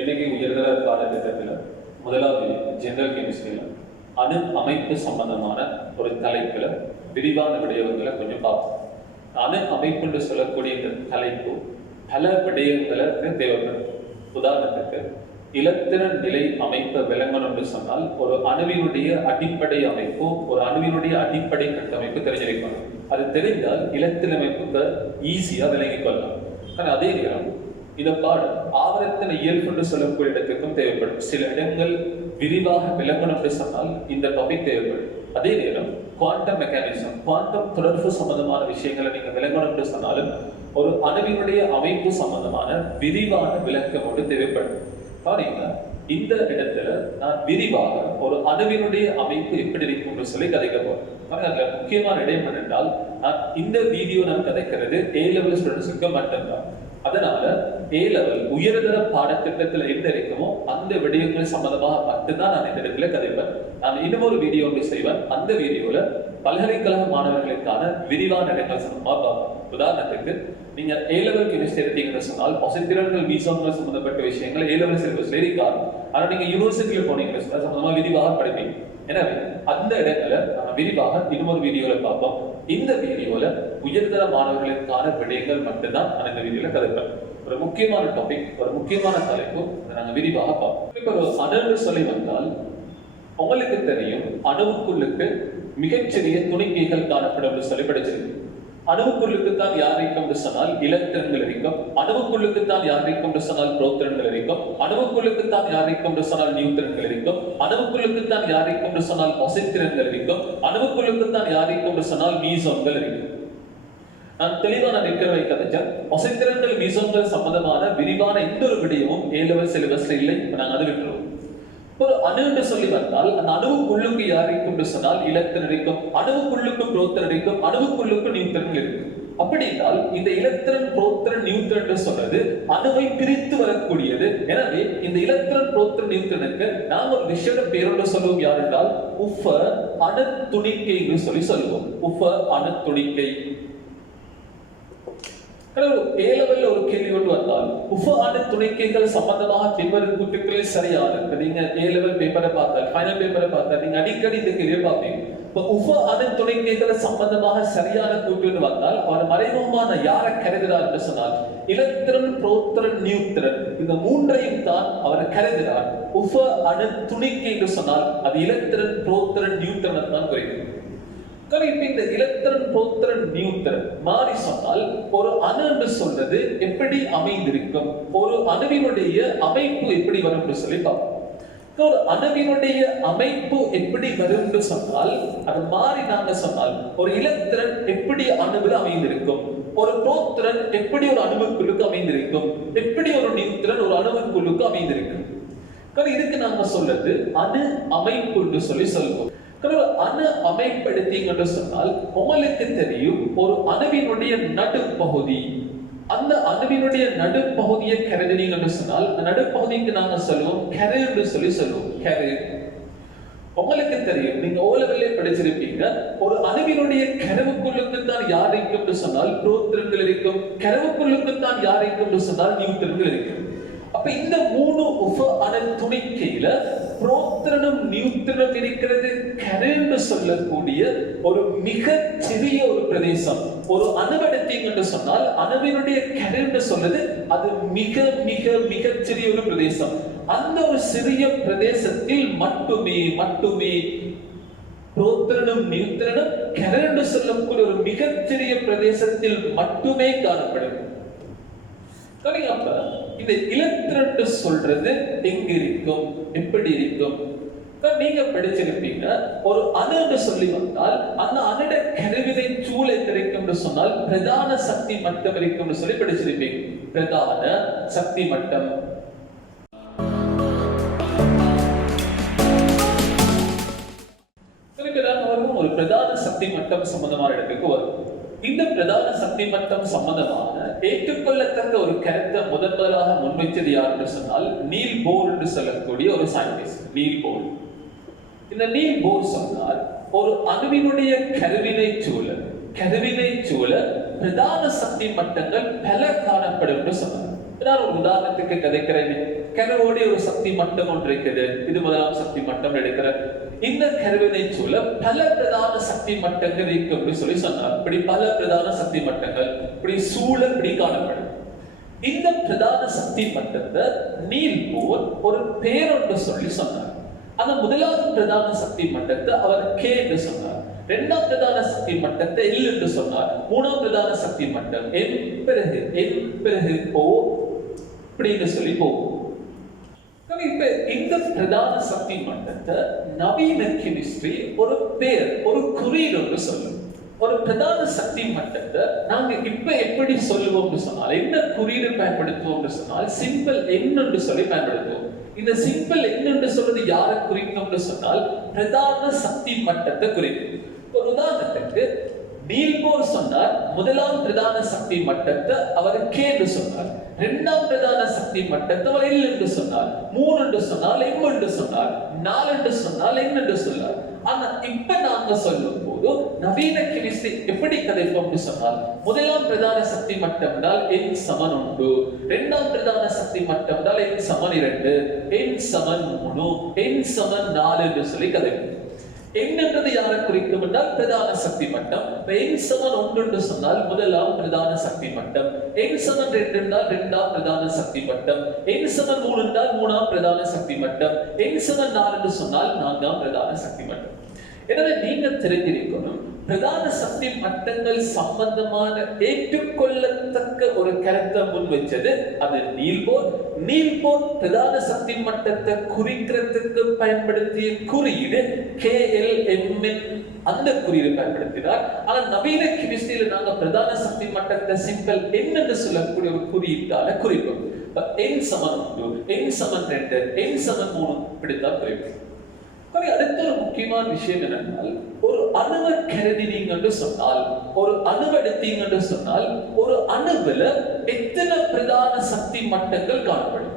இன்னைக்கு உயர்தர பாடத்திட்டத்தில் முதலாவது ஜெனரல் கெமிஸ்ட்ரியில் அணு அமைப்பு சம்பந்தமான ஒரு தலைப்பில் விரிவான விடயங்களை கொஞ்சம் பார்ப்போம். அணு அமைப்பு என்று சொல்லக்கூடிய இந்த தலைப்பு பல விடயங்களை தேவைப்படும். உதாரணத்துக்கு இலத்திரன் நிலை அமைப்பை விளங்கணும் என்று சொன்னால் ஒரு அணுவினுடைய அடிப்படை அமைப்பு, ஒரு அணுவினுடைய அடிப்படை கட்டமைப்பு தெரிஞ்சிருக்கணும். அது தெரிந்தால் இலத்திரன் அமைப்புக்கு ஈஸியா விளங்கிக் கொள்ளலாம். ஆனால் அதே நேரம் இதை பாடம் ஆவரத்தின இயல்பு என்று சொல்லக்கூடிய இடத்துக்கும் தேவைப்படும். சில இடங்கள் விரிவாக விளங்கணும் என்று சொன்னால் இந்த டாபிக் தேவைப்படும். அதே நேரம் குவாண்டம் மெக்கானிசம், குவாண்டம் தொடர்பு சம்பந்தமான விஷயங்களை நீங்க விளங்கணும் என்று சொன்னாலும் ஒரு அணுவினுடைய அமைப்பு சம்பந்தமான விரிவான விளக்கம் ஒன்று தேவைப்படும். பாருங்க, இந்த இடத்துல நான் விரிவாக ஒரு அணுவினுடைய அமைப்பு எப்படி இருக்கும் என்று சொல்லி கதைக்க போறேன். அதுல முக்கியமான இடம் என்னென்றால், இந்த வீடியோ நான் கதைக்கிறது A level ஸ்டூடெண்ட்ஸுக்கு மட்டும்தான். அதனால A level உயர்தர பாடத்திட்டத்தில் என்ன இருக்குமோ அந்த விடயங்கள் சம்பந்தமாக மட்டும்தான் நான் இந்த இடத்துல கதைப்பேன். நான் இன்னும் ஒரு வீடியோ ஒன்று செய்வேன். அந்த வீடியோல பல்கலைக்கழக மாணவர்களுக்கான விரிவான இடங்கள் சம்பந்தமாக பார்ப்போம். உதாரணத்துக்கு நீங்க A level கெமிஸ்ட்ரி எடுத்தீங்கன்னு சொன்னால் பொசித்திரன்கள் மீசோன்கள் சம்பந்தப்பட்ட விஷயங்கள் A level சிலபஸ்ல இருக்காது. ஆனா நீங்க யூனிவர்சிட்டியில போனீங்கன்னு சொன்னா சம்பந்தமா விரிவாக படிப்பீங்க. எனவே அந்த இடங்களை நம்ம விரிவாக இன்னொரு வீடியோல பார்ப்போம். இந்த வீடியோல உயர்தர மாணவர்களுக்கான விடயங்கள் மட்டும்தான் நான் இந்த வீடியோல கதைப்பேன். ஒரு முக்கியமான டாபிக், ஒரு முக்கியமான தலைப்பு, அதை நாங்க விரிவாக பார்ப்போம். இப்ப ஒரு அணு சொல்லி வந்தால் உங்களுக்கு தெரியும், அணுவுக்குள்ளுக்கு மிகச்சிறிய துணிக்கைகள் காணப்படும் சொல்லி படிச்சிருக்கு. அணுவுக்குள்ளுக்குத்தான் யார் இருக்கும் என்று சொன்னால் இலத்திரன்கள் இருக்கும். அணுவுக்குள்ளுக்குத்தான் யார் இருக்கும் என்று சொன்னால் புரோத்திரன்கள் இருக்கும். அணுவுக்குள்ளுக்குத்தான் யார் இருக்கும் என்று சொன்னால் நியூத்திரன்கள் இருக்கும். அணுவுக்குள்ளுக்குத்தான் யார் இருக்கும் என்று சொன்னால் பொசித்திரன்கள் இருக்கும். அணுவுக்குள்ளுக்குத்தான் யார் இருக்கும் என்று சொன்னால் மீசோன்கள் இருக்கும். நான் தெளிவான நிற்கிறவை கதைச்சேன். பொசித்திரன்கள் மீசோன்கள் சம்பந்தமான விரிவான இந்த ஒரு விடயமும் A level சிலபஸ்ல இல்லை. இப்ப நாங்கள் அதை விட்டுருவோம். ஒரு அணு என்று சொல்லி வந்தால் அந்த அணுவுக்குள்ளுக்கு யார் இருக்கும் என்று சொன்னால் இலத்திரன் இருக்கும். அணுவுக்குள்ளுக்கு புரோத்திரன் இருக்கும். அணுவுக்குள்ளுக்கு நியூத்திரன் இருக்கும். அப்படி என்றால் இந்த இலத்திரன், புரோத்திரன், நியூத்திரன் என்று சொல்றது அணுவை பிரித்து வரக்கூடியது. எனவே இந்த இலத்திரன், புரோத்திரன், நியூத்திரனுக்கு நாம் ஒரு விஷயம் பேரோட சொல்லுவோம். யார் என்றால் உஃப அணு துணிக்கை என்று சொல்லி சொல்லுவோம். உஃப அணு துணிக்கை. A level ஒரு கேள்வி கொண்டு வந்தால் உஃப அணு துணைக்கைகள் சம்பந்தமாக பின்வரும் கூட்டுகளில் சரியான. இப்ப நீங்க A level பேப்பரை பார்த்தால், ஃபைனல் பேப்பரை பார்த்தால் நீங்க அடிக்கடி இந்த கேள்வியை பார்ப்பீங்க. இப்ப உஃப அணு துணைக்கைகள் சம்பந்தமாக சரியான கூட்டுன்னு வந்தால் அவர் மறைமுகமான யாரை கருதுகிறார் என்று சொன்னால் இலத்திரன், புரோத்திரன், நியூத்திரன் இந்த மூன்றையும் தான் அவர் கருதுகிறார். உஃப அணு துணிக்கை என்று சொன்னால் அது இலத்திரன், புரோத்திரன், நியூத்திரன் தான் குறிக்கும். இந்த இலத்திரன், புரோத்திரன், நியூத்திரன் மாறி சொன்னால் ஒரு அணு என்று சொல்றது எப்படி அமைந்திருக்கும், ஒரு அணுவினுடைய அமைப்பு எப்படி வரும் என்று சொல்லி பார்ப்போம். ஒரு அணுவினுடைய அமைப்பு எப்படி வரும் என்று சொன்னால் அது மாறி நாங்க சொன்னால் ஒரு இலத்திரன் எப்படி அணுவில் அமைந்திருக்கும், ஒரு புரோத்திரன் எப்படி ஒரு அணுவுக்குள்ளுக்கு அமைந்திருக்கும், எப்படி ஒரு நியூத்திரன் ஒரு அணுவுக்குள்ளுக்கு அமைந்திருக்கும். இதுக்கு நாங்க சொல்றது அணு அமைப்பு என்று சொல்லி சொல்லுவோம். அணு அமைப்படுத்தீங்க என்று சொன்னால் உங்களுக்கு தெரியும், ஒரு அணுவினுடைய நடுப்பகுதி, அந்த அணுவினுடைய நடுப்பகுதியை கருதினீங்க என்று சொன்னால் அந்த நடுப்பகுதிக்கு நாங்க சொல்லுவோம் கரு என்று சொல்லி சொல்லுவோம். கரு உங்களுக்கு தெரியும், நீங்க O level படிச்சிருப்பீங்க. ஒரு அணுவினுடைய கருவுக்குள்ளுக்கு தான் யார் இருக்கும் என்று சொன்னால் புரோத்திரன்கள் இருக்கும். கருவுக்குள்ளுக்கு தான் யார் இருக்கும் என்று சொன்னால் நியூத்திரன்கள் இருக்கும். அப்ப இந்த மூணு உப அணு துணிக்கையில புரோத்திரனும் நியூத்திரனும் இருக்கிறது கரு என்று சொல்லக்கூடிய ஒரு மிக சிறிய ஒரு பிரதேசம். ஒரு அணுவெடுத்தீங்க என்று சொன்னால் அணுவினுடைய கரு என்று சொல்றது அது மிக மிக மிக சிறிய ஒரு பிரதேசம். அந்த ஒரு சிறிய பிரதேசத்தில் மட்டுமே புரோத்திரனும் நியூத்திரனும் கரு என்று சொல்லக்கூடிய ஒரு மிகச்சிறிய பிரதேசத்தில் மட்டுமே காணப்படும். அப்ப இந்த இலத்திரன் சொல்றது எங்க இருக்கும், எப்படி இருக்கும்? நீங்க படிச்சிருப்பீங்க, ஒரு அணு சொல்லி வந்தால் அந்த அணுட கருவினை சூழ கிடைக்கும் சொன்னால் பிரதான சக்தி மட்டம் இருக்கும் சொல்லி படிச்சிருப்பீங்க. பிரதான சக்தி மட்டம். ஒரு பிரதான சக்தி மட்டம் சம்பந்தமான இடத்துக்கு வரும். இந்த பிரதான சக்தி மட்டம் சம்பந்தமான ஏற்றுக்கொள்ளத்தக்க ஒரு கருத்தை முதன்முதலாக முன்வைத்தது யார் என்று சொன்னால் நீல் போர் என்று சொல்லக்கூடிய ஒரு சயின்டிஸ்ட். நீல் போர். இந்த நீல் போர் சொன்னால் ஒரு அணுவினுடைய கருவினை சூழ பிரதான சக்தி மட்டங்கள் பல காணப்படும் என்று சொன்னார். நான் ஒரு உதாரணத்துக்கு கதைக்கிறேன். கருவோடு ஒரு சக்தி மட்டம் ஒன்று இருக்குது. இது முதலாம் சக்தி மட்டம் எடுக்கிற இந்த கருவினை சொல்ல பல பிரதான சக்தி மட்டங்கள் இருக்கு அப்படின்னு சொல்லி சொன்னார். இப்படி பல பிரதான சக்தி மட்டங்கள் இப்படி சூழ இப்படி காணப்படும். இந்த பிரதான சக்தி மட்டத்தை நீல்போர் ஒரு பேரொன்று சொல்லி சொன்னார். அந்த முதலாவது பிரதான சக்தி மட்டத்தை அவர் கே என்று சொன்னார். இரண்டாம் பிரதான சக்தி மட்டத்தை எல் என்று சொன்னார். மூணாம் பிரதான சக்தி மட்டம் என் பிறகு ஓ இப்படின்னு சொல்லி போகும். இப்ப இந்த பிரதான சக்தி மட்டத்தை நவீன கெமிஸ்ட்ரி ஒரு பேர் ஒரு குறியீடு என்று சொல்லும். ஒரு பிரதான சக்தி மட்டத்தை நாங்க இப்ப எப்படி சொல்லுவோம் சொன்னால், என்ன குறியீடு பயன்படுத்துவோம் சொன்னால் சிம்பிள் எண் என்று சொல்லி பயன்படுத்துவோம். இந்த சிம்பிள் எண் என்று சொல்றது யாரை குறிக்கும் சொன்னால் பிரதான சக்தி மட்டத்தை குறிக்கும். ஒரு உதாரணத்துக்கு நீல்போர் சொன்னார் முதலாம் பிரதான சக்தி மட்டத்தை அவர் கே என்று சொன்னார். இரண்டாம் பிரதான சக்தி மட்டத்தை அவர் எல் என்று சொன்னார். 3 என்று சொன்னால் எம் என்று சொன்னார். 4 என்று சொன்னால் என் என்று சொன்னார். ஆனா இப்ப நாங்க சொல்லும் போது நவீன கெமிஸ்ட்ரி எப்படி கதைப்போம் சொன்னால், முதலாம் பிரதான சக்தி மட்டம் என்றால் என் சமன் 1, இரண்டாம் பிரதான சக்தி மட்டம் என்றால் என் சமன் 2, என் சமன் 3, என் சமன் 4 என்று சொல்லி கதைப்போம். என்னன்றது யாரை குறிக்கும் என்றால் பிரதான சக்தி மட்டம். என் சமன் 1 என்று சொன்னால் முதலாம் பிரதான சக்தி மட்டம், என் சமன் 2 என்றால் இரண்டாம் பிரதான சக்தி மட்டம், என் சமன் 3 என்றால் மூணாம் பிரதான சக்தி மட்டம், என் சமன் 4 என்று சொன்னால் நான்காம் பிரதான சக்தி மட்டம். எனவே நீங்க தெரிஞ்சிருக்கணும், பிரதான சக்தி மட்டங்கள் சம்பந்தமான ஏற்றுக்கொள்ளத்தக்க ஒரு கருத்தை முன் வச்சது அது நீல்போர். நீல்போர் பிரதான சக்தி மட்டத்தை குறிக்கிறதுக்கு பயன்படுத்திய குறியீடு KLMN அந்த குறியீடு பயன்படுத்தினார். ஆனா நவீன கெமிஸ்ட்ரியில நாங்க பிரதான சக்தி மட்டத்தை சிம்பிள் எண் என்று சொல்லக்கூடிய ஒரு குறியீட்டால குறிப்போம். என் சமன் 1, என் சமன் 2, என் சமன் 3 இப்படித்தான் குறிப்போம். அடுத்த ஒரு முக்கியமான விஷயம் என்னென்னால், ஒரு அணுவை கருதினீங்க சொன்னால், ஒரு அணுவை எடுத்தீங்க சொன்னால், ஒரு அணுவுல எத்தனை பிரதான சக்தி மட்டங்கள் காணப்படும்.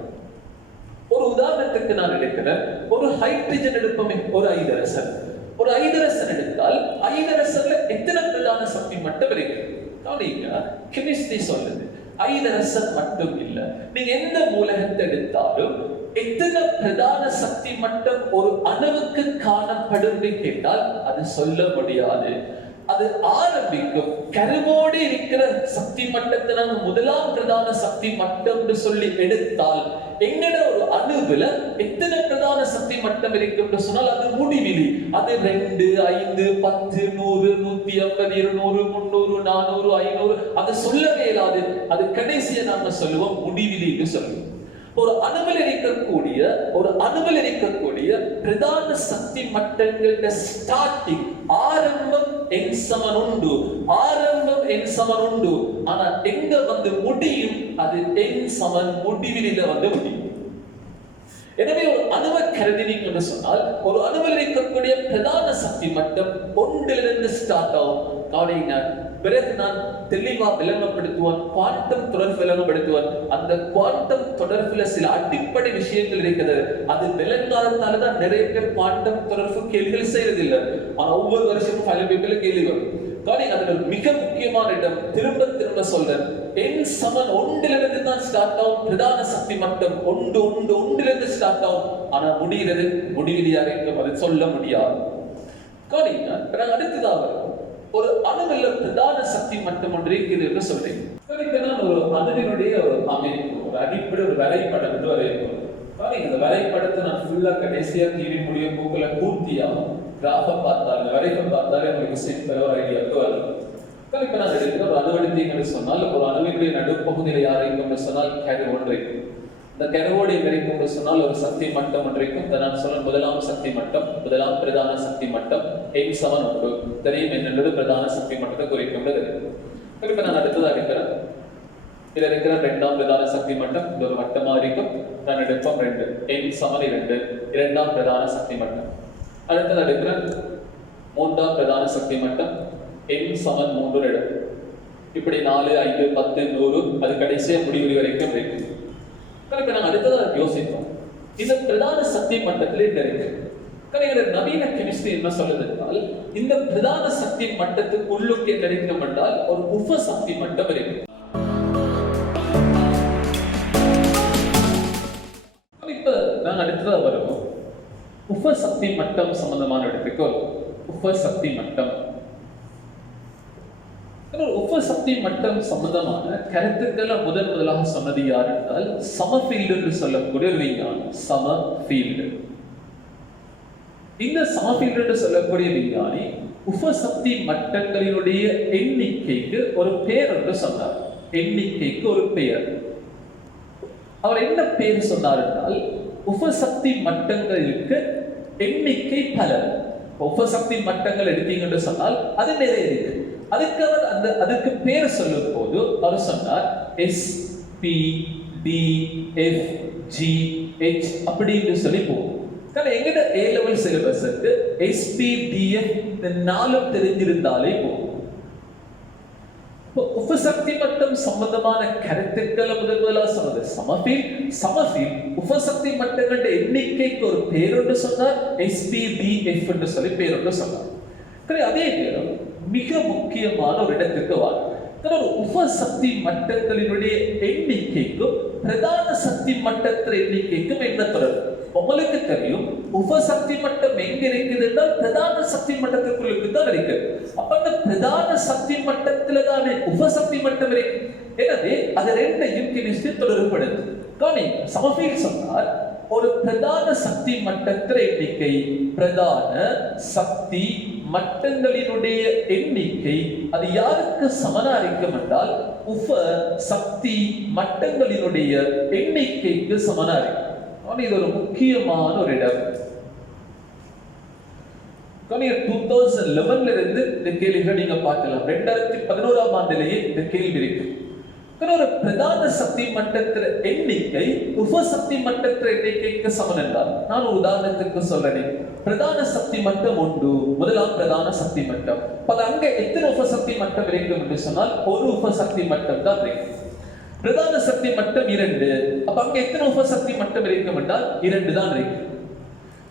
ஒரு உதாரணத்துக்கு நான் எடுக்கிறேன், ஒரு ஹைட்ரஜன் எடுப்போமே, ஒரு ஐதரசன். ஒரு ஐதரசன் எடுத்தால் ஐதரசன்ல எத்தனை பிரதான சக்தி மட்டம் இருக்கு? கெமிஸ்ட்ரி சொல்லுது ஐதரசன் மட்டும் இல்ல, நீங்க எந்த மூலகத்தை எடுத்தாலும் எத்தனை பிரதான சக்தி மட்டம் ஒரு அணுவுக்கு காணப்படும் கேட்டால் அது சொல்ல முடியாது. அது ஆரம்பிக்கும் கருவோடு இருக்கிற சக்தி மட்டத்தை நாங்கள் முதலாம் பிரதான சக்தி மட்டம் சொல்லி எடுத்தால் எங்கட ஒரு அணுவுல எத்தனை பிரதான சக்தி மட்டம் இருக்கும் சொன்னால் அது முடிவிலி. அது 2, 5, 10, 100, 150, 200, 300, 400, 500 அது சொல்லவே இல்லாது. அது கடைசியை நாங்க சொல்லுவோம் முடிவிலின்னு சொல்லுவோம். ஒரு அணுவில் இருக்கக்கூடிய பிரதான சக்தி மட்டங்களோட ஸ்டார்டிங் ஆரம்பம் என் சமன் 1, ஆரம்பம் என் சமன் 1. ஆனா எங்க வந்து முடியும் அது என் சமன் முடிவிலில வந்து முடியும். எனவே ஒரு அணுவை கருதினீங்க என்று சொன்னால், ஒரு அணுவில் இருக்கக்கூடிய பிரதான சக்தி மட்டம் 1 ஸ்டார்ட் ஆகும். கவனிங்க, பிறகு நான் தெளிவா விளங்கப்படுத்துவான், குவாண்டம் தொடர்பு விளங்கப்படுத்துவான். அந்த குவாண்டம் தொடர்புல சில அடிப்படை விஷயங்கள் இருக்கிறது. அது விளங்காததாலதான் நிறைய பேர் குவாண்டம் தொடர்பு கேள்விகள் செய்யறதில்லை. ஆனா ஒவ்வொரு வருஷமும் பல பேர்களை கேள்வி வரும். அதுல மிக முக்கியமான இடம், திரும்ப சொல்றேன், என் சமன் 1 தான் ஸ்டார்ட் ஆகும். பிரதான சக்தி மட்டம் 1 ஸ்டார்ட் ஆகும். ஆனா முடிகிறது முடிவிலியா இருக்கும், அதை சொல்ல முடியாது. அடுத்ததாக ஒரு அணுவில் பிரதான சக்தி மட்டம் ஒன்று இருக்கிறது என்று சொல்றேன். ஒரு அணுவினுடைய ஒரு அமைப்பு, ஒரு அடிப்படை, ஒரு வரைபடம் என்று வரையப்படும். இந்த வரைபடத்தை நான் ஃபுல்லா கடைசியா டிவி முடிய போக்குல பூர்த்தியாகும். கிராஃபை பார்த்தாலும் வரைபடம் பார்த்தாலே உங்களுக்கு சிம்பிளா ஒரு ஐடியாவுக்கு வரும். இப்ப நான் எடுக்கிற ஒரு அணு எடுத்தீங்கன்னு சொன்னால், ஒரு அணுவினுடைய நடுப்பகுதியில யாரைக்கும் சொன்னால் கரு ஒன்றை, இந்த கருவோடு கிடைக்கும் சொன்னால் ஒரு சக்தி மட்டம் ஒன்றைக்கும் நான் சொல்ல முதலாம் சக்தி மட்டம், முதலாம் பிரதான சக்தி மட்டம் என் சமன் 1 தெரியும் என்னென்றது பிரதான சக்தி மட்டத்தை குறிக்கும். இப்ப நான் அடுத்ததா இருக்கிறேன், இதுல இருக்கிற இரண்டாம் பிரதான சக்தி மட்டம் இது ஒரு வட்டமா இருக்கும். நான் எடுப்போம் 2, என் சமன் 2, இரண்டாம் பிரதான சக்தி மட்டம். அடுத்தது எடுக்கிற மூன்றாம் பிரதான சக்தி மட்டம் என் சமன் 3 எடுக்கும். இப்படி 4, 5, 10, 100 அது கடைசியா முடிவு வரைக்கும் இருக்கு. இப்ப நாங்க அடுத்ததாக யோசிப்போம், இந்த பிரதான சக்தி மட்டத்திலே இருக்கு. நவீன கெமிஸ்ட்ரி என்ன சொல்லுது என்றால், இந்த பிரதான சக்தி மட்டத்துக்கு உள்ளுக்கு கிடைக்கும் என்றால் ஒரு உப சக்தி மட்டம் இருக்கு. இப்ப நாங்க அடுத்ததா வருவோம் உபசக்தி மட்டம் சம்பந்தமான இடத்துக்கு. உபசக்தி மட்டம், உபசக்தி மட்டம் சம்பந்தமான கருத்துக்களை முதலாக சொன்னது யார் என்றால் சமஃபீல்டு என்று சொல்லக்கூடிய ஒரு விஞ்ஞானி. சமஃபீல்டு. இந்த சமஃபீல்டு என்று சொல்லக்கூடிய விஞ்ஞானி உபசக்தி மட்டங்களினுடைய எண்ணிக்கைக்கு ஒரு பெயர் என்று சொன்னார். எண்ணிக்கைக்கு ஒரு பெயர். அவர் என்ன பெயர் சொன்னார் என்றால் உபசக்தி மட்டங்களுக்கு எண்ணிக்கை பல. உபசக்தி மட்டங்கள் எடுத்தீங்கன்னு சொன்னால் அது நிறைய இருக்கு. அதுக்கு அவர் அதுக்கு பேர் சொல்லும் போது அவர் சொன்னார் SPDFGH அப்படின்னு சொல்லி போகும். எங்கிட்ட A லெவல் சிலபஸுக்கு SPDF இந்த 4 தெரிஞ்சிருந்தாலே போகும். உபசக்தி மட்டம் சம்பந்தமான கருத்துக்களை முதலாக சொன்னது சமஃபீல் உபசக்தி மட்டங்களோட எண்ணிக்கைக்கு ஒரு பேரொன்று சொன்னார். SPDF என்று சொல்லி பேரொன்று சொன்னார். அதே நேரம் மிக முக்கியமான ஒரு இடத்திற்கு வாங்க. உபசக்தி மட்டங்களினுடைய எண்ணிக்கைக்கும் பிரதான சக்தி மட்டத்தின் எண்ணிக்கைக்கும் என்ன தொடர்பு? உங்களுக்கு தெரியும் உபசக்தி மட்டம் எங்க இருக்குதுன்னா பிரதான சக்தி மட்டத்திற்குள்ளுக்கு தான் இருக்கு. அப்ப அந்த பிரதான சக்தி மட்டத்துல தானே உபசக்தி மட்டம் இருக்கு. எனவே அது ரெண்டையும் கெமிஸ்ட்ரி தொடர்புபடுது. சமஃபீல் சொன்னார் ஒரு பிரதான சக்தி மட்டத்தின் எண்ணிக்கை, பிரதான சக்தி மட்டங்களினுடைய எண்ணிக்கை அது யாருக்கு சமனா இருக்கும் என்றால் உப சக்தி மட்டங்களினுடைய எண்ணிக்கைக்கு சமனா இருக்கும். இது ஒரு முக்கியமான ஒரு இடம். 2011 இருந்து இந்த கேள்விகளை நீங்க பார்க்கலாம். 2011ஆம் ஆண்டிலேயே இந்த கேள்வி இருக்கு. ஒரு பிரதான சக்தி மட்டத்தின் எண்ணிக்கை உபசக்தி மட்டத்தின் எண்ணிக்கைக்கு சமன் என்றால் நான் உதாரணத்துக்கு சொல்றேன். பிரதான சக்தி மட்டம் 1, முதலாம் பிரதான சக்தி மட்டம். அங்க எத்தனை உபசக்தி மட்டம் இருக்கும் என்று சொன்னால் ஒரு உபசக்தி மட்டம் தான் இருக்கு. பிரதான சக்தி மட்டம் 2, அப்ப அங்க எத்தனை உபசக்தி மட்டம் இருக்கும் என்றால் 2 தான் இருக்கு.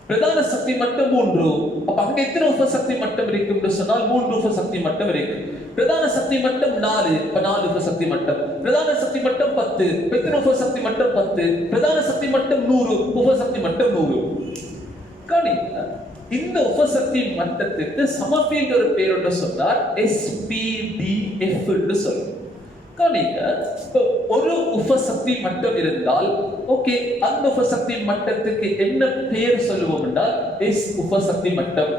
பிரதான சக்தி மட்டம் 3, அப்ப அங்க எத்தனை உபசக்தி மட்டம் இருக்கும் என்று சொன்னால் 3 உபசக்தி மட்டம் இருக்கு. பிரதான சக்தி மட்டம் 4, அப்ப 4 உபசக்தி மட்டம். பிரதான சக்தி மட்டம் 10, எத்தனை உபசக்தி மட்டம் 10. பிரதான சக்தி மட்டம் 100, உபசக்தி மட்டம் 100. இந்த உபசக்தி மட்டத்துக்கு சமஃபீல்டு ஒரு பேர் என்று சொன்னார் SPDF என்று சொல்லுவோம். ஒரு உபசக்தி மட்டம் இருந்தால் ஓகே, அந்த உபசக்தி மட்டத்துக்கு என்ன பேர் சொல்லுவோம் என்றால் S உபசக்தி மட்டம்.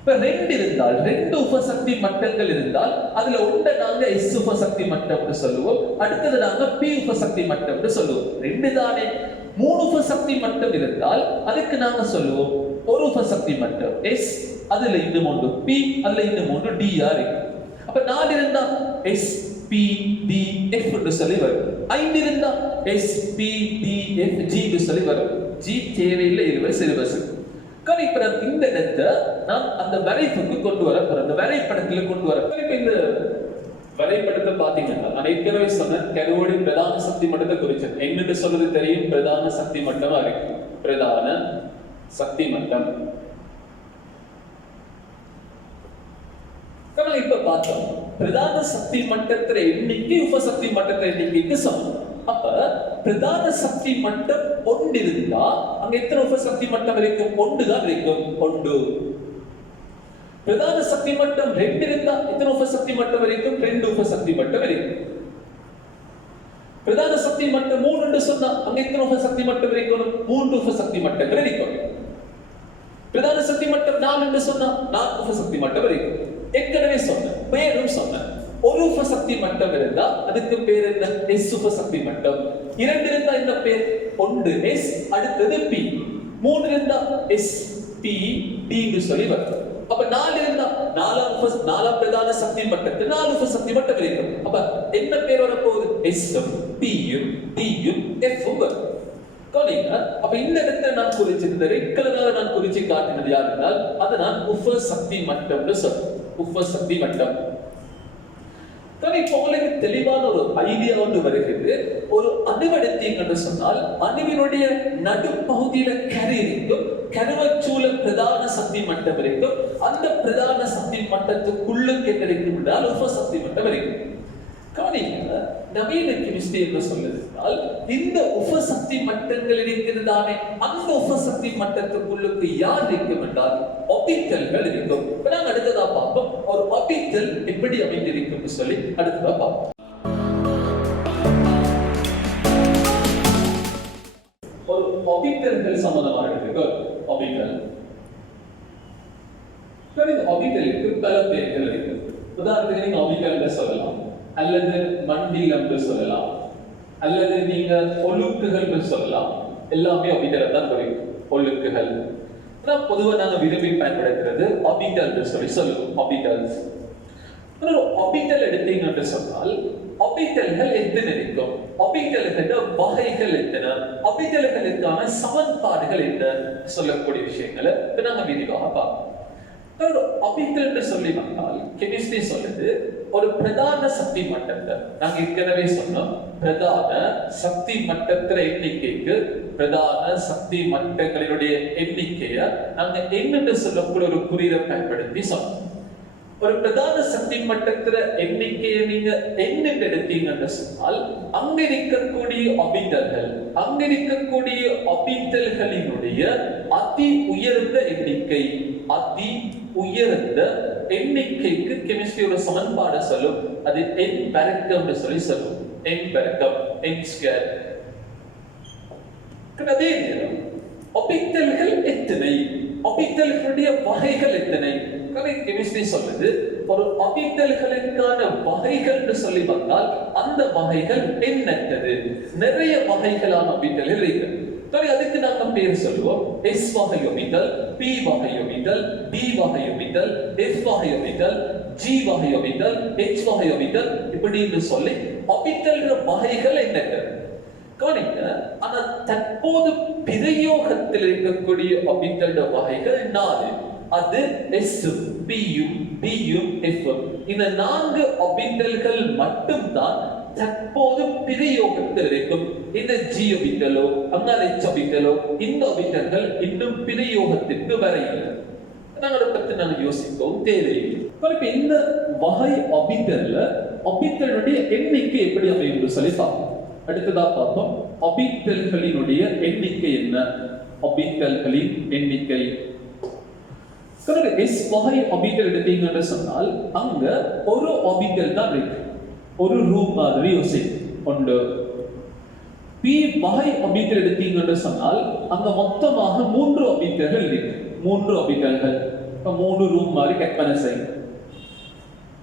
இப்ப 2 இருந்தால் 2 உபசக்தி மட்டங்கள் இருந்தால் அதுல ஒன்றை நாங்க S உபசக்தி மட்டம் என்று சொல்லுவோம், அடுத்தது நாங்க P உபசக்தி மட்டம் என்று சொல்லுவோம். 2 தானே. 3 உபசக்தி மட்டம் இருந்தால் அதுக்கு நாங்க சொல்லுவோம் ஒரு உபசக்தி மட்டம் S, அதுல இன்னும் ஒன்று P, அதுல இன்னும் ஒன்று D இருக்கு. அப்ப 4 இருந்தா SPDF என்று சொல்லி வரும். 5 இருந்தா SPDFG என்று சொல்லி வரும். G தேவையில்லை, இதுவே சிலபஸ். இப்ப இந்த இடத்தை நான் அந்த வரைபடத்துக்கு கொண்டு வர போறேன். அந்த வரைபடத்துல கொண்டு வர இப்ப இந்த வரைபடத்தை பாத்தீங்கன்னா நான் ஏற்கனவே சொன்ன கருவோடி பிரதான சக்தி மட்டத்தை குறிச்சேன். என்னன்னு சொல்றது தெரியும், பிரதான சக்தி மட்டமா இருக்கு. பிரதான சக்தி மட்டம். இப்ப பார்த்தோம் பிரதான சக்தி மட்டத்தின் எண்ணிக்கை உபசக்தி மட்டத்தின் எண்ணிக்கைக்கு சமம். அப்ப பிரதான சக்தி மட்டம் 1 இருந்தா அங்க எத்தனை உபசக்தி மட்டம் இருக்கும்? 1 தான் இருக்கும். 1. பிரதான சக்தி மட்டம் 2 இருந்தா எத்தனை உபசக்தி மட்டம் இருக்கும்? 2 உபசக்தி மட்டம் இருக்கும். பிரதான சக்தி மட்டம் 3 என்று சொன்னா அங்க எத்தனை உபசக்தி மட்டம் இருக்கும்? 3 உபசக்தி மட்டங்கள் இருக்கும். பிரதான சக்தி மட்டம் 4 என்று சொன்னா 4 உபசக்தி மட்டம் இருக்கும். ஏற்கனவே சொன்ன பேரும் சொன்ன ஒரு உபசக்தி மட்டம் இருந்தா அதுக்கு பேர் என்ன? S உபசக்தி மட்டம். 2 இருந்தா என்ன பேர்? 1 S, அடுத்தது P. 3 இருந்தா SPD என்று சொல்லி வரும். அப்ப 4 இருந்தா 4 பிரதான சக்தி மட்டத்தில் 4 உபசக்தி மட்டம் இருக்கும். அப்ப என்ன பேர் வர போகுது? S உம் P உம் D உம் F உம் வரும். அப்ப இந்த இடத்தை நான் குறிச்சிருந்த ரெட் கலராக நான் குறிச்சு காட்டினது யாருனால் அது நான் உபசக்தி மட்டம்னு சொல்றேன். உபசக்தி மட்டம். இப்போ உங்களுக்கு தெளிவான ஒரு ஐடியா ஒன்று வருகிறது. ஒரு அணு எடுத்தீங்க என்று சொன்னால் அணுவினுடைய நடுப்பகுதியில கரு இருக்கும், கருவச்சூழ பிரதான சக்தி மட்டம் இருக்கும். அந்த பிரதான சக்தி மட்டத்துக்குள்ளுக்கு என்ன இருக்கும் என்றால் உபசக்தி மட்டம் இருக்கும். நவீன கெமிஸ்ட்ரி என்று சொல்லுது சொன்னால் இந்த உபசக்தி மட்டங்கள் இருக்கிறதானே, அந்த உபசக்தி மட்டத்துக்குள்ளுக்கு யார் இருக்கும் என்றால் ஆர்பிட்டல்கள் இருக்கும். நாங்கள் அடுத்ததா பார்ப்போம் ஒரு ஆர்பிட்டல் எப்படி அமைந்திருக்கும் சொல்லி அடுத்ததா பார்ப்போம். ஒரு ஆர்பிட்டல்கள் சம்பந்தமாக இருக்கு. ஆர்பிட்டல் ஆர்பிட்டலுக்கு பல பெயர்கள் இருக்கு. உதாரணத்துக்கு நீங்க ஆர்பிட்டல் சொல்லலாம், அல்லது மண்டில் என்று சொல்லலாம், அல்லது நீங்க ஒழுக்குகள் சொல்லலாம். எல்லாமே ஆர்பிட்டல் தான் குறிக்கும். ஒழுக்குகள் பொதுவாக நாங்க விரும்பி பயன்படுத்துறது ஆர்பிட்டல் சொல்லி சொல்லுவோம். ஆர்பிட்டல்ஸ் ஆர்பிட்டல் எடுத்தீங்கன்னு சொன்னால் ஆர்பிட்டல்கள் எத்தனை இருக்கும், ஆர்பிட்டல்களோட வகைகள் எத்தனை, ஆர்பிட்டல்களுக்கான சமன்பாடுகள் என்ன சொல்லக்கூடிய விஷயங்களை நாங்க விரிவாக பார்ப்போம். ஆர்பிட்டல் சொல்லி வந்தால் கெமிஸ்ட்ரி சொல்லுது ஒரு பிரதான சக்தி மட்டத்தை, நாங்க ஏற்கனவே சொன்னோம் பிரதான சக்தி மட்டத்திற எண்ணிக்கைக்கு பிரதான சக்தி மட்டங்களினுடைய எண்ணிக்கையை நாங்க என்னென்று சொல்லக்கூடிய ஒரு குறியீடை பயன்படுத்தி சொன்னோம். ஒரு பிரதான சக்தி மட்டத்திற எண்ணிக்கையை நீங்க என்னென்று எடுத்தீங்கன்னு சொன்னால் அங்க இருக்கக்கூடிய ஆர்பிட்டல்கள், அங்க இருக்கக்கூடிய ஆர்பிட்டல்களினுடைய அதி உயர்ந்த எண்ணிக்கை, அதி உயர்ந்த எண்ணிக்கைக்கு கெமிஸ்ட்ரியோட சமன்பாடு சொல்லும். அது n பெருக்கம் சொல்லி சொல்லும். n பெருக்கம் n ஸ்கொயர். அதே நேரம் ஆர்பிட்டல்கள் எத்தனை, ஆர்பிட்டல்களுடைய வகைகள் எத்தனை, கெமிஸ்ட்ரி சொல்லுது ஒரு ஆர்பிட்டல்களுக்கான வகைகள் சொல்லி வந்தால் அந்த வகைகள் எண்ணற்றது. நிறைய வகைகளான ஆர்பிட்டல்கள் இருக்கு. அதுக்கு நாங்க பேர் சொல்லுவோம் S வகை ஆர்பிட்டல், P வகை ஆர்பிட்டல், D வகை ஆர்பிட்டல், F வகை ஆர்பிட்டல், G வகை ஆர்பிட்டல், H வகை ஆர்பிட்டல், இப்படின்னு சொல்லி ஆர்பிட்டல்கள் வகைகள் என்னென்ன கவனிங்க. ஆனா தற்போது பிரயோகத்தில் இருக்கக்கூடிய ஆர்பிட்டல் வகைகள் 4. அது S, P, D, F. இந்த 4 ஆர்பிட்டல்கள் மட்டும்தான் தற்போது பிரயோகத்தில் இருக்கும். இந்த G ஆர்பிட்டலோ அங்க H ஆர்பிட்டலோ இந்த ஆர்பிட்டல்கள் இன்னும் பிரயோகத்திற்கு வரையில்லை. நாங்கள் பற்றி நாங்கள் யோசிக்கவும் தேவையில்லை. இந்த வகை ஆர்பிட்டல்ல ஆர்பிட்டலுடைய எண்ணிக்கை எப்படி அமையும் சொல்லி பார்ப்போம். அடுத்ததா பார்ப்போம் ஆர்பிட்டல்களினுடைய எண்ணிக்கை என்ன. ஆர்பிட்டல்களின் எண்ணிக்கை S வகை ஆர்பிட்டல் எடுத்தீங்கன்னு சொன்னால் அங்க ஒரு ஆர்பிட்டல் தான் இருக்கு, ஒரு ரூம் மாதிரி உண்டு. P வகை ஆர்பிட்டல் எடுத்தீங்கன்னு சொன்னால் அங்க மொத்தமாக 3 ஆர்பிட்டல்கள் இருக்கு. 3 ஆர்பிட்டல்கள் 3 ரூம் மாதிரி கற்பனை செய்யும்.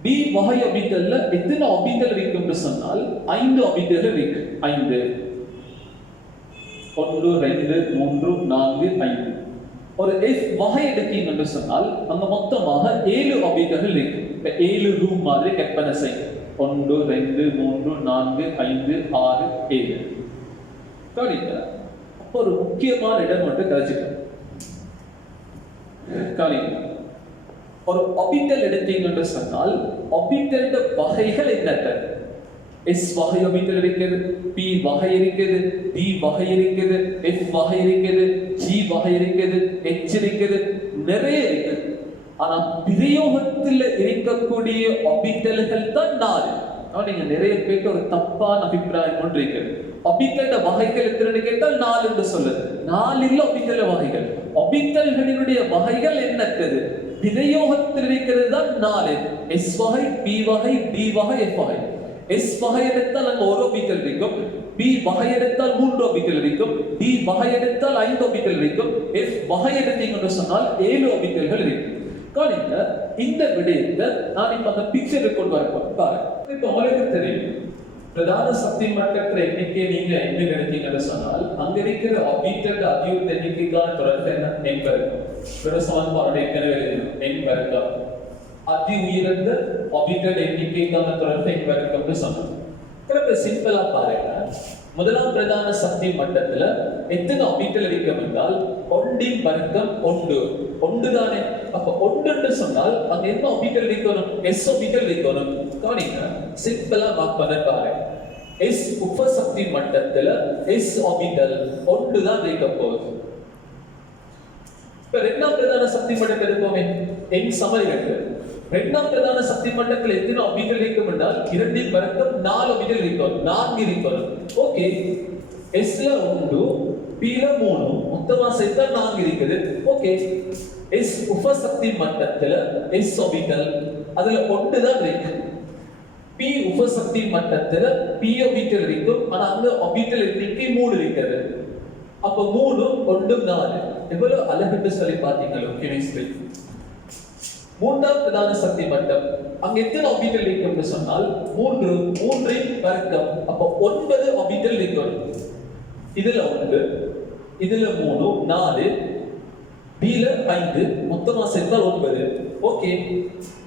D வகை ஆர்பிட்டல்ல எத்தனை ஆர்பிட்டல் இருக்குன்னு சொன்னால் 5 ஆர்பிட்டல்கள் இருக்கு. 5 1 2 3 4 5. ஒரு F வகை எடுத்தீங்கன்னு சொன்னால் அங்க மொத்தமாக 7 ஆர்பிட்டல்கள் இருக்கு. 7 ரூம் மாதிரி கற்பனை செய்யும். 1 2 3 4 5 6 7. கவனிங்க, ஒரு முக்கியமான இடம் மட்டும் கழிச்சுட்டோம். கவனிங்க, ஒரு ஆர்பிட்டல் எடுத்தீங்கன்னு சொன்னால் ஆர்பிட்டல் வகைகள் என்னென்ன. S வகை ஆர்பிட்டல் இருக்குது, P வகை இருக்குது, D வகை இருக்குது, F வகை இருக்குது, G வகை இருக்குது, H இருக்குது, நிறைய இருக்கு. ஆனா பிரயோகத்தில் இருக்கக்கூடிய ஆர்பிட்டல்கள் தான் 4. நீங்க நிறைய பேருக்கு ஒரு தப்பான அபிப்பிராயம் ஒன்று இருக்கிறது. ஆர்பிட்டல் வகைகள் எத்தனை கேட்டால் 4 என்று சொல்லுது. 4 இல்ல ஆர்பிட்டல் வகைகள். ஆர்பிட்டல்களினுடைய வகைகள் என்னற்றது. பிரயோகத்தில் இருக்கிறது தான் 4. S வகை, P வகை, D வகை, F வகை. S வகை எடுத்தால் அங்க ஒரு ஆர்பிட்டல் இருக்கும், P வகை எடுத்தால் 3 ஆர்பிட்டல் இருக்கும், D வகை எடுத்தால் 5 ஆர்பிட்டல் இருக்கும், F வகை எடுத்தீங்கன்னு சொன்னால் 7 ஆர்பிட்டல்கள் இருக்கு. கவனிங்க, இந்த விடயத்தை நான் இப்ப அந்த பிக்சரை கொண்டு வரப்போம். பாருங்க, இப்ப உங்களுக்கு தெரியும் பிரதான சக்தி மட்டத்திற எண்ணிக்கை நீங்க என்ன எடுத்தீங்கன்னு சொன்னால் அங்க இருக்கிற ஆர்பிட்டல் அதிக எண்ணிக்கைக்கான தொடர்பு என்ன n பெருக்கம். சமன்பாடு ஏற்கனவே n பெருக்கம் அதி உயர்ந்த ஆர்பிட்டல் எண்ணிக்கைக்கான தொடர்பு n பெருக்கம்னு சொன்னோம். சிம்பிளா பாருங்க, முதலாம் பிரதான சக்தி மட்டத்துல எத்தனை ஆர்பிட்டல் இருக்கும் என்றால் 1 பெருக்கம் 1 தானே. அப்ப 1 சொன்னால் அங்க என்ன ஆர்பிட்டல் இருக்கணும், S ஆர்பிட்டல் இருக்கணும். கவனிங்க, சிம்பிளா மார்க் பண்ண பாருங்க. S உபசக்தி மட்டத்துல S ஆர்பிட்டல் 1 தான் இருக்க போகுது. இப்ப இரண்டாம் பிரதான சக்தி மட்டத்தில் இருக்கோமே n சம 2. இரண்டாம் பிரதான சக்தி மட்டத்தில் எத்தனை ஆர்பிட்டல் இருக்கும் என்றால் 2 பெருக்கம் 4 ஆர்பிட்டல் இருக்கும், 4 இருக்கும். ஓகே, எஸ்ல 1, பில 3, மொத்தமா சேர்த்தா 4 இருக்குது. ஓகே, எஸ் உபசக்தி மட்டத்துல எஸ் ஆர்பிட்டல் அதுல 1 தான் இருக்கு. பி உபசக்தி மட்டத்துல பி ஆர்பிட்டல் இருக்கும், ஆனா அங்க ஆர்பிட்டல் எண்ணிக்கை 3 இருக்குது. அப்ப 3 1 4 எவ்வளவு அழகுன்னு சொல்லி பாத்தீங்களோ கெமிஸ்ட்ரி. மூன்றாம் பிரதான சக்தி மட்டம் அங்க எத்தனை ஆர்பிட்டல் இருக்கும்னு சொன்னால் 3 பெருக்கம், அப்ப 9 ஆர்பிட்டல் இருக்கும். இதுல 1, இதுல 3, 4, பில 5, மொத்தமா சேர்த்தா 9. ஓகே,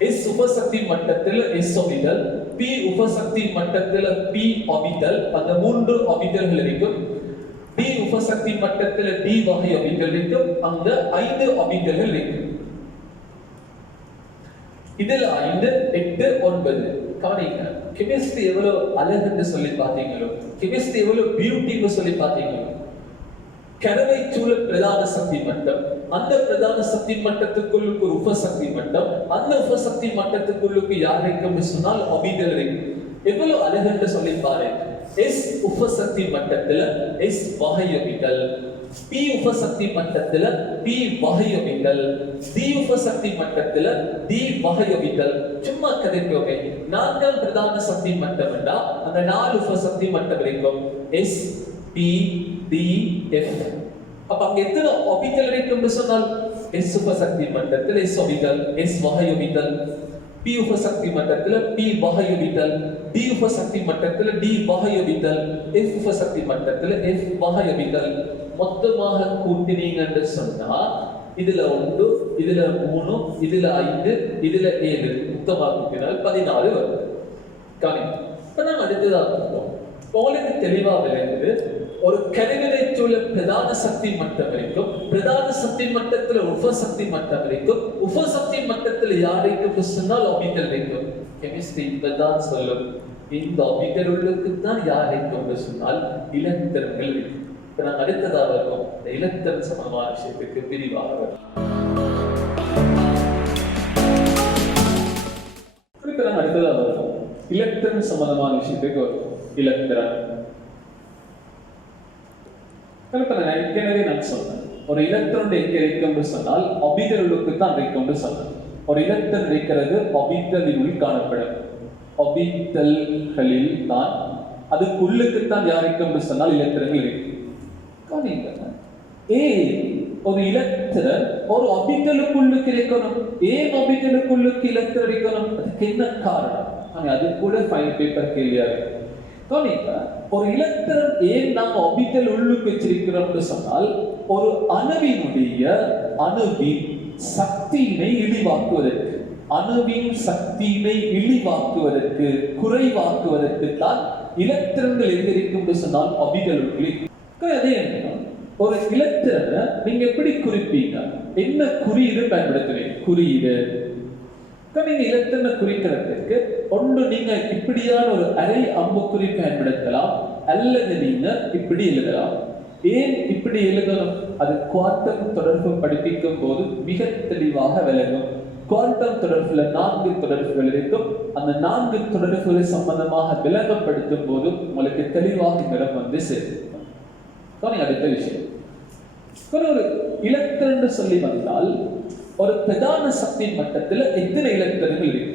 எஸ் உபசக்தி மட்டத்தில் எஸ் ஆர்பிட்டல், பி உபசக்தி மட்டத்தில் பி ஆர்பிட்டல், அந்த 3 ஆர்பிட்டல்கள் இருக்கும். டி உபசக்தி மட்டத்தில் டி வகை ஆர்பிட்டல் இருக்கும், அங்க 5 ஆர்பிட்டல்கள் இருக்கும். இதுல 5, 8, 9. கவனிங்க, கெமிஸ்ட்ரி எவ்வளவு அழகுன்னு சொல்லி பாத்தீங்களோ, கெமிஸ்ட்ரி எவ்வளவு பியூட்டின்னு சொல்லி பாத்தீங்களோ. கரவை சூழல் பிரதான சக்தி மட்டம், அந்த பிரதான சக்தி மட்டத்துக்குள்ளுக்கு ஒரு உபசக்தி மட்டம், அந்த உபசக்தி மட்டத்துக்குள்ளுக்கு யார் இருக்கும்னு சொன்னால் ஆர்பிட்டல் இருக்கு. எவ்வளவு அழகுன்னு சொல்லி பாருங்க. எஸ் உபசக்தி மட்டத்துல எஸ் வகை ஆர்பிட்டல், பி உபசக்தி மட்டத்துல பி வகை ஆர்பிட்டல், டி உபசக்தி மட்டத்துல டி வகை ஆர்பிட்டல். சும்மா கதைக்கோங்க. நான்காம் பிரதான சக்தி மட்டம் என்றா அந்த 4 உபசக்தி மட்டம் இருக்கும். S P D F. அப்ப அங்க எத்தனை ஆர்பிட்டல் இருக்கும்னு சொன்னால் எஸ் உபசக்தி மட்டத்துல எஸ் ஆர்பிட்டல், எஸ் வகை ஆர்பிட்டல், பி உபசக்தி மட்டத்துல பி வகை ஆர்பிட்டல், டி உபசக்தி மட்டத்துல டி வகை ஆர்பிட்டல், எஃப் உபசக்தி மட்டத்துல எஃப் வகை ஆர்பிட்டல். மொத்தமாக கூட்டினீங்க என்று சொன்னா இதுல 1, இதுல 3, இதுல 5, இதுல 7, மொத்தமாக கூட்டினால் 14 வரும். இப்ப நாங்க அடுத்ததாக பார்த்தோம். உங்களுக்கு தெளிவா விளங்குது. ஒரு கருவிலை சூழல் பிரதான சக்தி மட்டம் இருக்கும், பிரதான சக்தி மட்டத்துல உபசக்தி மட்டம் இருக்கும், உபசக்தி மட்டத்துல யாருக்கு சொன்னால் ஆர்பிட்டல் இருக்கும். கெமிஸ்ட்ரி இப்பதான் சொல்லும், இந்த ஆர்பிட்டல் உள்ளுக்கு தான் யாருக்கு சொன்னால் இலத்திரங்கள் இருக்கும். இப்ப நாங்க அடுத்ததாக இருக்கும் இந்த இலத்திரன் சம்பந்தமான விஷயத்துக்கு விரிவாக வரும். நாங்க அடுத்ததாக இருக்கும் இலத்திரன் சம்பந்தமான விஷயத்துக்கு வரும். இலத்திரன் ஏற்கனவே நான் சொன்னேன், ஒரு எலக்ட்ரான் எங்க இருக்கும்னு சொன்னால் ஆர்பிட்டலுக்கு தான் இருக்கும்னு சொன்னேன். ஒரு எலக்ட்ரான் இருக்கிறது ஆர்பிட்டலினுள் காணப்படும். ஆர்பிட்டல்களில் தான் அதுக்குள்ளுக்கு தான் யார் இருக்கும்னு சொன்னால் எலக்ட்ரான்கள் இருக்கு. ஒரு எலக்ட்ரான் ஒரு ஆர்பிட்டலுக்குள்ளுக்கு இருக்கணும். ஏன் ஆர்பிட்டலுக்குள்ளுக்கு எலக்ட்ரான் இருக்கணும்? அதுக்கு என்ன காரணம்? அது கூட ஃபைன் பேப்பர் கேள்வியா இருக்கு. ஒரு எலக்ட்ரான் ஏன் நாம் ஆர்பிட்டல் உள்ளுக்கு வச்சிருக்கிறோம்னு சொன்னால் ஒரு அணுவினுடைய அணுவின் சக்தியினை இழிவாக்குவதற்கு, அணுவின் சக்தியினை இழிவாக்குவதற்கு, குறைவாக்குவதற்கு தான் எலக்ட்ரான்கள் எங்க இருக்கும் சொன்னால் ஆர்பிட்டல் உள்ளே. அதே ஒரு எலக்ட்ரானை நீங்க எப்படி குறிப்பீங்க? என்ன குறியீடு பயன்படுத்துவீங்க? குறியீடு நீங்க எலக்ட்ரானை குறிக்கிறதுக்கு ஒன்று நீங்க இப்படியான ஒரு அரை அம்புக்குறி பயன்படுத்தலாம், அல்லது நீங்க இப்படி எழுதலாம். ஏன் இப்படி எழுதணும்? அது குவாண்டம் தொடர்பு படிப்பிக்கும் போது மிக தெளிவாக விளங்கும். குவாண்டம் தொடர்புல 4 தொடர்புகள் இருக்கும். அந்த 4 தொடர்புகளை சம்பந்தமாக விளங்கப்படுத்தும் போது உங்களுக்கு தெளிவாக இடம் வந்து சேரும். அடுத்த விஷயம், ஒரு எலக்ட்ரான் சொல்லி வந்தால் ஒரு பிரதான சக்தி மட்டத்தில் எத்தனை எலக்ட்ரான்கள் இருக்கு?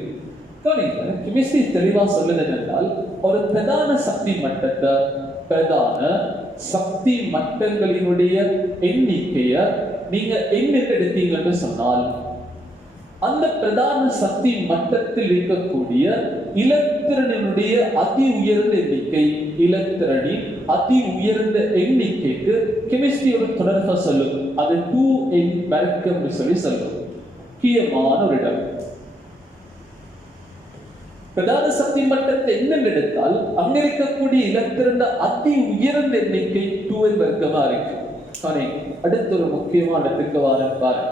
கெமிஸ்ட்ரி தெளிவா சொல்லுது என்றால் ஒரு பிரதான சக்தி மட்டத்தை, பிரதான சக்தி மட்டங்களினுடைய எண்ணிக்கைய நீங்க என்ன எடுத்தீங்கன்னு சொன்னால் அந்த பிரதான சக்தி மட்டத்தில் இருக்கக்கூடிய எலக்ட்ரானினுடைய அதி உயர்ந்த எண்ணிக்கை, எலக்ட்ரானின் அதி உயர்ந்த எண்ணிக்கைக்கு கெமிஸ்ட்ரி ஒரு தொடர்பை சொல்லும். அது 2n பெருக்கம் சொல்லி சொல்லும். முக்கியமான ஒரு இடம். பிரதான சக்தி மட்டத்தை என்ன எடுத்தால் அங்க இருக்கக்கூடிய எலக்ட்ரான் அதி உயர்ந்த எண்ணிக்கை 2n பெருக்கமா இருக்கு. அடுத்த ஒரு முக்கியமான இடத்துக்கு வாரம் பாருங்க.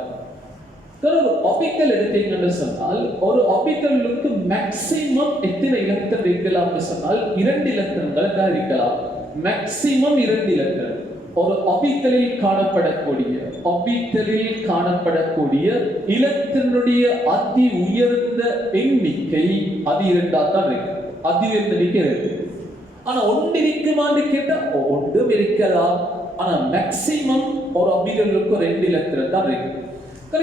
ஒரு ஆர்பிட்டல் எடுத்தீங்கன்னு சொன்னால் ஒரு ஆர்பிட்டலுக்கு மேக்ஸிமம் எத்தனை எலக்ட்ரான் இருக்கலாம்னு சொன்னால் 2 எலக்ட்ரான்கள் தான் இருக்கலாம். Maximum 2 electron. ஒரு ஆர்பிட்டலில் காணப்படக்கூடிய இலத்தினுடைய அதி உயர்ந்த எண்ணிக்கை அது 2 தான் இருக்கு. அதி உயர்ந்த எண்ணிக்கை 2. ஆனா ஒன்று இருக்குமான்னு கேட்டா ஒன்றும் இருக்கலாம். ஆனா மேக்சிமம் ஒரு ஆர்பிட்டலுக்கு 2 இலத்திரன் தான் இருக்கு.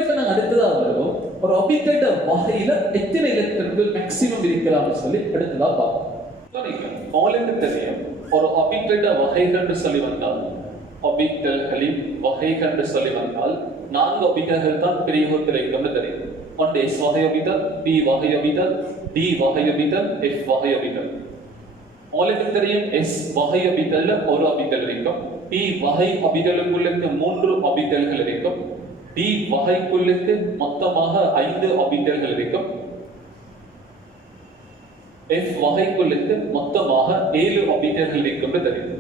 இப்ப நாங்க அடுத்ததா வருவோம், ஒரு ஆர்பிட்டல் வகையில எத்தனை இலத்திரன்கள் மேக்சிமம் இருக்கலாம்னு சொல்லி அடுத்ததா பார்ப்போம். உங்களுக்கு தெரியும், ஒரு ஆர்பிட்டல் வகைகள் சொல்லி வந்தால், ஆர்பிட்டல்களின் வகைகள் சொல்லி வந்தால் 4 ஆர்பிட்டல்கள் தான் பிரிவுகள் இருக்கும்னு தெரியும். ஒன்று S வகை ஆர்பிட்டல், P வகை ஆர்பிட்டல், D வகை ஆர்பிட்டல், F வகை ஆர்பிட்டல். உங்களுக்கு தெரியும் S வகை ஆர்பிட்டல்ல ஒரு ஆர்பிட்டல் இருக்கும், P வகை ஆர்பிட்டலுக்குள்ளுக்கு 3 ஆர்பிட்டல்கள் இருக்கும், D வகைக்குள்ளுக்கு மொத்தமாக 5 ஆர்பிட்டல்கள் இருக்கும், F வகைக்குள்ளுக்கு மொத்தமாக 7 ஆர்பிட்டல்கள் இருக்கும்னு தெரியும்.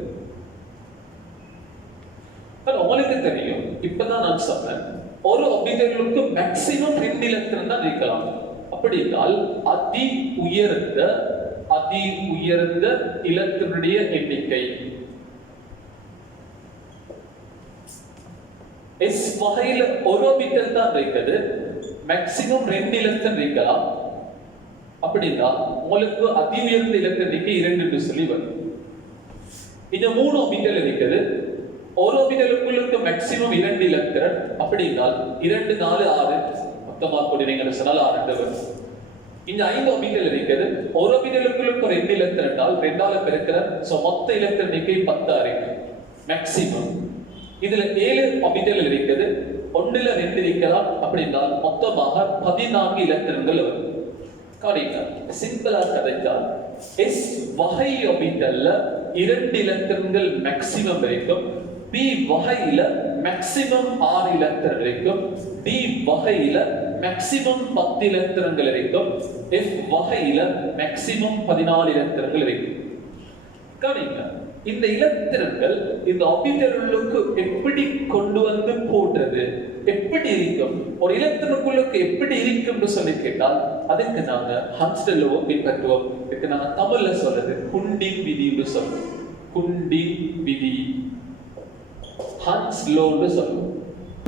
உங்களுக்கு தெரியும், இப்பதான் நான் சொன்னேன், ஒரு ஆர்பிட்டலுக்கு மேக்ஸிமம் 2 இலத்திரன் தான் இருக்கலாம். அப்படினால் அதி உயர்ந்த இலத்தினுடைய எண்ணிக்கை S வகையில ஒரு ஆர்பிட்டல் தான் இருக்குது, மேக்ஸிமம் 2 இலத்திரன் இருக்கலாம். அப்படின்னா உங்களுக்கு அதி உயர்ந்த இலத்தின் எண்ணிக்கை 2 சொல்லி வரும். இந்த 3 ஆர்பிட்டல் இருக்குது, ஒரு ஆர்பிட்டலுக்குள்ளுக்கு மேக்ஸிமம் 2 இலத்திரன். அப்படின்னால் 2 4 6 மொத்தமாக கூட்டினீங்கன்னு சொன்னால் 6 வரும். இந்த 5 ஆர்பிட்டல் இருக்குது, ஒரு ஆர்பிட்டலுக்குள்ளுக்கு 2 இலத்திரன் என்றால் 2ஆல பெருக்கிற, சோ மொத்த இலத்திரன் எண்ணிக்கை 10 இருக்கு மேக்ஸிமம். இதுல 7 ஆர்பிட்டல் இருக்குது, ஒன்றுல 2 இருக்கலாம். அப்படின்னால் மொத்தமாக 14 இலத்திரன்கள் வரும். சிம்பிளா கதைத்தால் S வகை ஆர்பிட்டல்ல 2 இலத்திரன்கள் மேக்ஸிமம் இருக்கும், P வகையில மேக்ஸிமம் 6 இலத்திரன் இருக்கும், D வகையில மேக்ஸிமம் 10 இலத்திரன்கள் இருக்கும், F வகையில மேக்ஸிமம் 14 இலத்திரன்கள் இருக்கும். கவனிங்க, இந்த இலத்திரன்கள் இந்த ஆர்பிட்டலுக்கு எப்படி கொண்டு வந்து போடுறது, எப்படி இருக்கும், ஒரு இலத்திரனுக்குள்ளுக்கு எப்படி இருக்கும்னு சொல்லி கேட்டால் அதுக்கு நாங்க ஹான்ஸ்டல் லோ பின்பற்றுவோம். இதுக்கு நாங்க தமிழ்ல சொல்றது குண்டின் விதின்னு சொல்றோம். குண்டின் விதி, ஹான்ஸ் லோன்னு சொல்லுவோம்.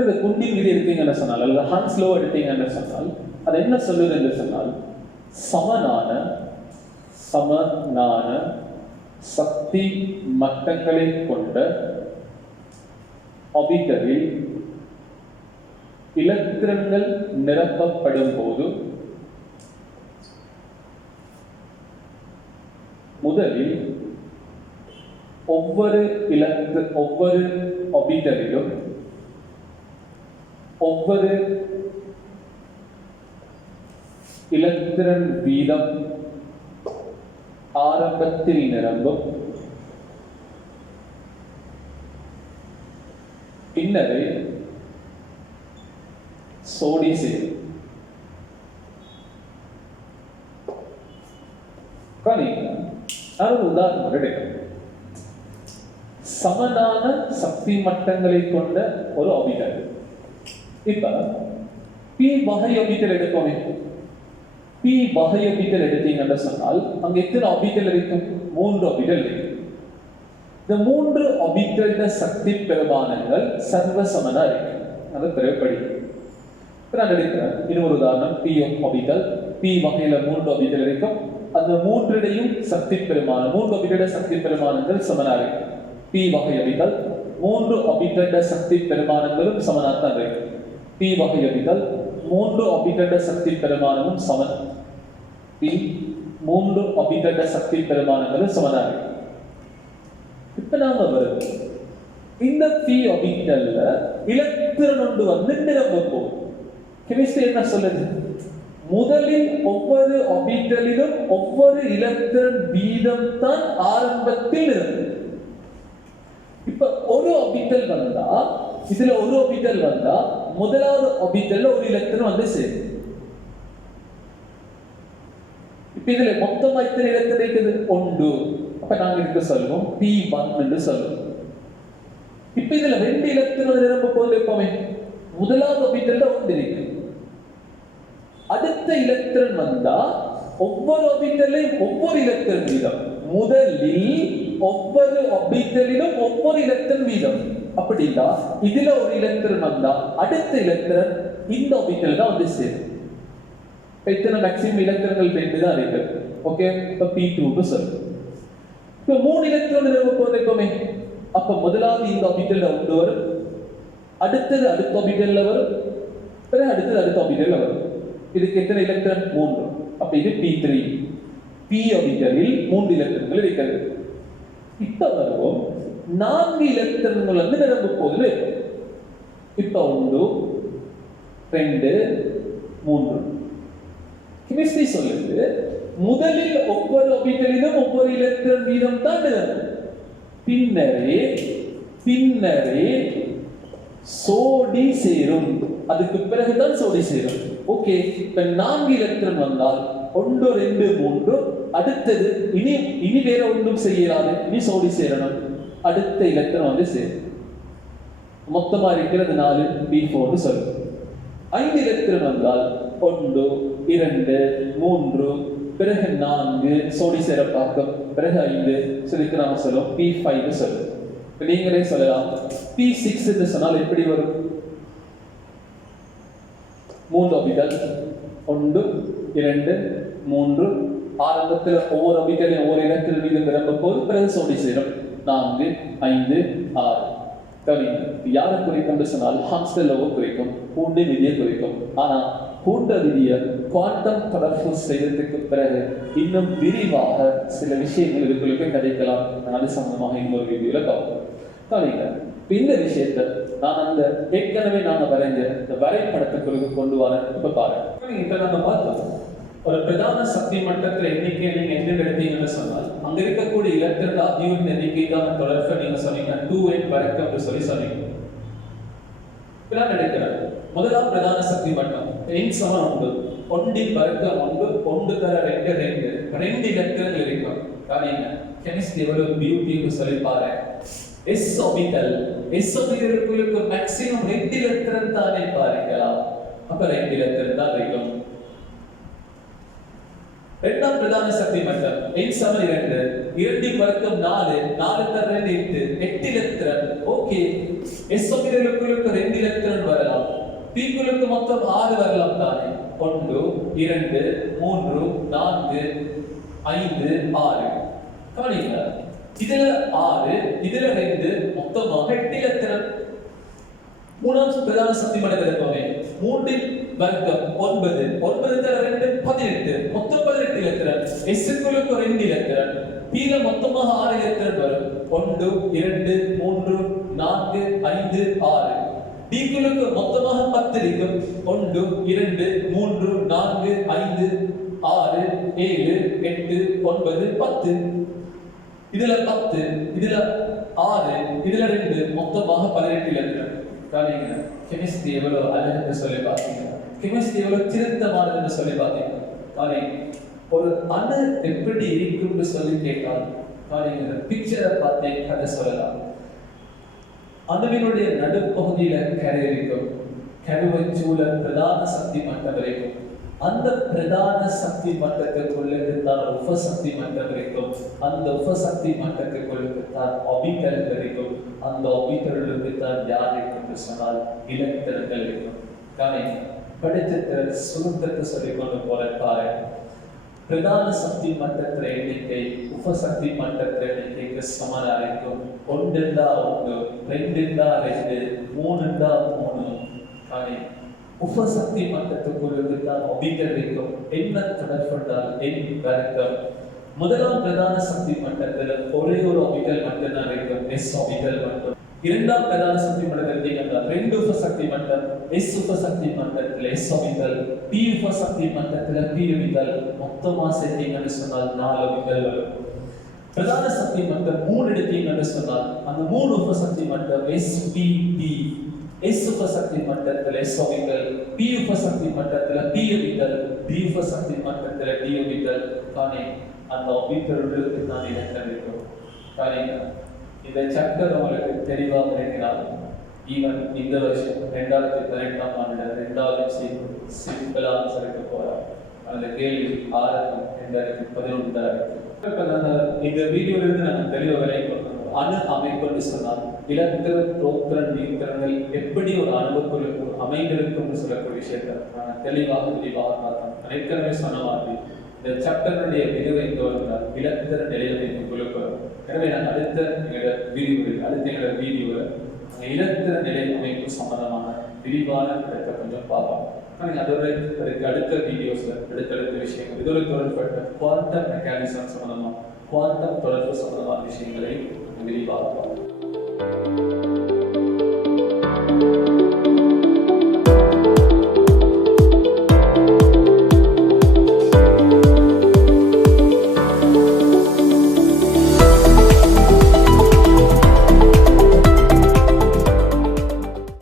இந்த குண்டின் விதி எடுத்தீங்கன்னு சொன்னால், அல்லது ஹான்ஸ் லோ எடுத்தீங்கன்னு சொன்னால் அது என்ன சொல்லுது என்று சொன்னால், சமனான சக்தி மட்டங்களை கொண்ட ஆர்பிட்டலில் இலத்திரன்கள் நிரப்பப்படும் போது முதலில் ஒவ்வொரு ஆர்பிட்டலிலும் ஒவ்வொரு இலத்திரன் வீதம் ஆரம்பத்தில் நிரம்பும், பின்னரே சோடி சேரும். உதாரணம் எடுக்கிறேன், சமனான சக்தி மட்டங்களை கொண்ட ஒரு ஆர்பிட்டல். இப்ப P வகை ஆர்பிட்டல் எடுப்போமே, P வகை ஆர்பிட்டல் எடுத்தீங்கன்னு சொன்னால் அங்க எத்தனை ஆர்பிட்டல் இருக்கும்? 3 ஆர்பிட்டல் இருக்கு. இந்த 3 ஆர்பிட்டல் சக்தி பெருமானங்கள் சர்வசமனா இருக்கு. அது பிறப்படி நான் எடுக்கிறேன். இன்னொரு உதாரணம், P ஆர்பிட்டல், P வகையில 3 ஆர்பிட்டல் இருக்கும். அந்த 3 சக்தி பெருமானம், 3 ஆர்பிட்டல் சக்தி பெருமானங்கள் சமனா இருக்கு. P வகை ஆர்பிட்டல் 3 ஆர்பிட்டல் சக்தி பெருமானங்களும் சமனாத்தான் இருக்கு. P வகை ஆர்பிட்டல் 3 ஆர்பிட்டல் சக்தி பெருமானமும் சமன். P 3 ஆர்பிட்டல் சக்தி பெருமானங்களும் சமனா இருக்கு. இப்ப நாம வருவோம், இந்த P ஆர்பிட்டல்ல இலத்திரன் ஒன்று வந்து நிரம்ப போகும். கெமிஸ்ட்ரி என்ன சொல்லுது? முதலில் ஒவ்வொரு ஆர்பிட்டலிலும் ஒவ்வொரு இலத்திரன் வீதம் தான் ஆரம்பத்தில் இருக்கு. இப்ப ஒரு ஆர்பிட்டல் வந்தா, இதுல ஒரு ஆர்பிட்டல் வந்தா முதலாவது ஆர்பிட்டல்ல ஒரு இலத்திரன் வந்து சேரும். இப்ப இதுல மொத்தமா எத்தனை இலத்திரன் இருக்குது? 1. அப்ப நாங்க இதுக்கு சொல்லுவோம் P1 என்று சொல்லுவோம். இப்ப இதுல 2 இலத்திரன் நிரம்ப போது எப்பவுமே முதலாவது ஆர்பிட்டல்ல 1 இருக்கு. அடுத்த இலத்திரன் வந்தா ஒவ்வொரு ஆர்பிட்டல்லையும் ஒவ்வொரு இலத்திரன் வீதம். முதலில் ஒவ்வொரு ஆர்பிட்டலிலும் ஒவ்வொரு எலக்ட்ரான் வீதம். அப்படின்னா இதுல ஒரு எலக்ட்ரான் வந்தா அடுத்த எலக்ட்ரான் இந்த ஆர்பிட்டல் தான் வந்து சேரும். இத்தனை மேக்ஸிமம் எலக்ட்ரான்கள் ரெண்டு தான் இருக்கு. ஓகே, இப்ப P2 க்கு சொல்லு. இப்ப 3 எலக்ட்ரான் நிரம்ப போறதுக்குமே அப்ப முதலாவது இந்த ஆர்பிட்டல்ல ஒன்று வரும், அடுத்தது அடுத்த ஆர்பிட்டல்ல வரும், பிறகு அடுத்தது அடுத்த ஆர்பிட்டல்ல வரும். இதுக்கு எத்தனை எலக்ட்ரான்? 3. அப்ப இது P3. P ஆர்பிட்டலில் 3 எலக்ட்ரான்கள் இருக்கிறது. இப்ப வருவோம் 4 எலக்ட்ரான்கள் வந்து நிரம்ப போகுது. இப்ப 1 2 3. கெமிஸ்ட்ரி சொல்லுது முதலில் ஒவ்வொரு ஆர்பிட்டலிலும் ஒவ்வொரு எலக்ட்ரான் வீதம் தான் நிரம்பும். பின்னரே சோடி சேரும். அதுக்கு பிறகுதான் சோடி சேரும். ஓகே, இப்ப 4 எலக்ட்ரான் வந்தால் 1 2 3, அடுத்தது இனி வேற ஒன்றும் செய்யலாது, இனி சோடி சேரணும், அடுத்த எலக்ட்ரான் வந்து சேரும். மொத்தமா இருக்கிறது 4, P4 சொல்லும். 5 எலக்ட்ரான் வந்தால் 1 2 3, பிறகு 4 சோடி சேர பார்க்கும், பிறகு 5 சொல்லிக்கு நாம சொல்லும் P5 சொல்லும். நீங்களே சொல்லலாம் P6 என்று சொன்னால் எப்படி வரும்? 3 ஆர்பிட்டல் 1 2 3, ஆரம்பத்தில் ஒவ்வொரு ஆர்பிட்டலையும் ஒவ்வொரு எலக்ட்ரான் வீதம் நிரம்ப போது பிறகு சோடி சேரும் 4 5 6. யாரை குறிக்கும் சொன்னால் ஹாம்ஸ்டர் லோவை குறிக்கும், ஹூண்டை விதியை குறிக்கும். ஆனா ஹூண்ட விதியை குவாண்டம் தொடர்பு செய்யறதுக்கு பிறகு இன்னும் விரிவாக சில விஷயங்கள் இதுக்குள்ளே கிடைக்கலாம். அது சம்பந்தமாக இன்னொரு வீடியோல பார்ப்போம். இந்த விஷயத்தை நான் அந்த ஏற்கனவே நாங்க வரைஞ்ச இந்த வரைபடத்துக்குள்ள கொண்டு வரேன். இப்ப பாருங்க, இப்ப நாங்க பார்த்தோம் ஒரு பிரதான சக்தி மட்டத்துல எண்ணிக்கை நீங்க என்ன எடுத்தீங்கன்னு சொன்னால் அங்க இருக்கக்கூடிய இலத்திரங்கள் அதிகம் எண்ணிக்கைக்கான தொடர்பை நீங்க சொன்னீங்க 2n வரைக்கும் என்று சொல்லி சொன்னீங்க. நான் எடுக்கிறேன் முதலாம் பிரதான சக்தி மட்டம் n சமம் 1 1 வர்க்கம் 1 தர 2 இலத்திரங்கள் இருக்கும். காரணம் கெமிஸ்ட்ரி எவ்வளவு பியூட்டின்னு சொல்லி பாரு. s ஆர்பிட்டலுக்கு மேக்ஸிமம் 2 இலத்திரன் தானே பாருங்களா. அப்ப 2 இலத்திரன் தான் இருக்கும். இரண்டாம் பிரதான சக்தி மட்டம் n சமம் 2 2 வர்க்கம் 4 4 தர 2 8 எலக்ட்ரான். ஓகே, s ஆர்பிட்டலுக்கு 2 எலக்ட்ரான் வரலாம், p க்குளுக்கு மொத்தம் 6 வரலாம் தானே. 1 2 3 4 5 6. கவனிங்க, இதுல 6 இதுல 2 மொத்தமாக 8 எலக்ட்ரான். மூணாம் பிரதான சக்தி மட்டத்தில் இருப்பவை 3 வர்க்கம் 9 9 தர 2 18 மொத்தம் 18 எலக்ட்ரான். s க்குளுக்கு 2 எலக்ட்ரான், p ல மொத்தமாக 6 எலக்ட்ரான் வரும். 1 2 3 4 5 6. d க்குளுக்கு மொத்தமாக 10 இருக்கும். 1 2 3 4 5 6 7 8 9 10. இதுல 10 இதுல 6 இதுல 2 மொத்தமாக 18 எலக்ட்ரான். காரணங்க கெமிஸ்ட்ரி எவ்வளவு அழகுன்னு சொல்லி பார்த்தீங்க, கெமிஸ்ட்ரி எவ்வளவு திருத்தமானதுன்னு சொல்லி பார்த்தீங்க. காரணம் ஒரு அணு எப்படி இருக்கும்னு சொல்லி கேட்டால் காரணங்க பிக்சரை பார்த்தே கதை சொல்லலாம். அணுவினுடைய நடுப்பகுதியில கரை இருக்கும், கருவை சூழ பிரதான சக்தி மட்டம் இருக்கும். அந்த பிரதான சக்தி மட்டத்துக்குள்ள இருந்தால் உபசக்தி மட்டம் இருக்கும். அந்த உபசக்தி மட்டத்துக்குள்ள தான் ஆர்பிட்டல் இருக்கும். அந்த ஆர்பிட்டலுக்கு தான் யார் என்று சொன்னால் இலத்திரங்கள் இருக்கும். படித்த சுருக்கத்தை சொல்லிக் கொண்டு போல பாருங்க, பிரதான சக்தி மட்டத்தில எண்ணிக்கை உபசக்தி மட்டத்தில எண்ணிக்கைக்கு சமனா இருக்கும். 1 1 2 2 3 3. உபசக்தி மட்டத்துக்குள்ளது தான் ஆர்பிட்டல் இருக்கும். என்ன தொடர்புண்டால் எண் வர்க்கம். முதலாம் பிரதான சக்தி மட்டத்தில் ஒரே ஒரு ஆர்பிட்டல் மட்டும்தான் இருக்கும், s ஆர்பிட்டல் மட்டும். இரண்டாம் பிரதான சக்தி மட்டத்தில் என்றால் 2 உபசக்தி மட்டம், s உபசக்தி மட்டத்தில் s ஆர்பிட்டல், p உபசக்தி மட்டத்தில் p ஆர்பிட்டல். மொத்தமா சேர்த்தீங்கன்னு சொன்னால் 4 ஆர்பிட்டல் வரும். பிரதான சக்தி மட்டம் 3 எடுத்தீங்கன்னு சொன்னால் அந்த 3 உபசக்தி மட்டம் s p d. s உபசக்தி மட்டத்தில் s ஆர்பிட்டல், p உபசக்தி மட்டத்தில் p ஆர்பிட்டல், d உபசக்தி மட்டத்தில் d ஆர்பிட்டல். காணே அந்த ஆர்பிட்டலுக்கு தான் இலக்கம் இருக்கும். காணீங்க இந்த சாப்டர் உங்களுக்கு தெளிவாக விளங்கினால் ஈவன் இந்த வருஷம் 2018ஆம் ஆண்டு 2வது சிம்பிள் ஆன்சருக்கு போறார். அந்த கேள்வி ஆரம்பம் என்பதற்கு 11 இருக்கு. இப்ப இந்த வீடியோல இருந்து நாங்கள் தெளிவாக விளையாடுறோம். அணு அமைப்புன்னு சொன்னால் இலத்திர புரோத்திரன் நீத்திரங்கள் எப்படி ஒரு அணுவுக்குள் அமைந்திருக்கும் சொல்லக்கூடிய விஷயத்தை நாங்கள் தெளிவாக பார்த்தோம். ஏற்கனவே சொன்ன மாதிரி இந்த சட்டனுடைய விரிவை தோன்றால் இலத்திர நிலையமைப்பு குழுப்பம். எனவே நாங்கள் அடுத்த எங்களோட வீடியோவில் இலத்திர நிலை அமைப்பு சம்பந்தமான விரிவான இடத்தை கொஞ்சம் பார்ப்போம். அதுக்கு அடுத்த வீடியோஸ்ல அடுத்தடுத்த விஷயங்கள் இதோடு தொடர்பட்ட குவாண்டம் மெக்கானிசம் சம்பந்தமா குவாண்டம் தொடர்பு சம்பந்தமான விஷயங்களை விரிவாக பார்ப்போம்.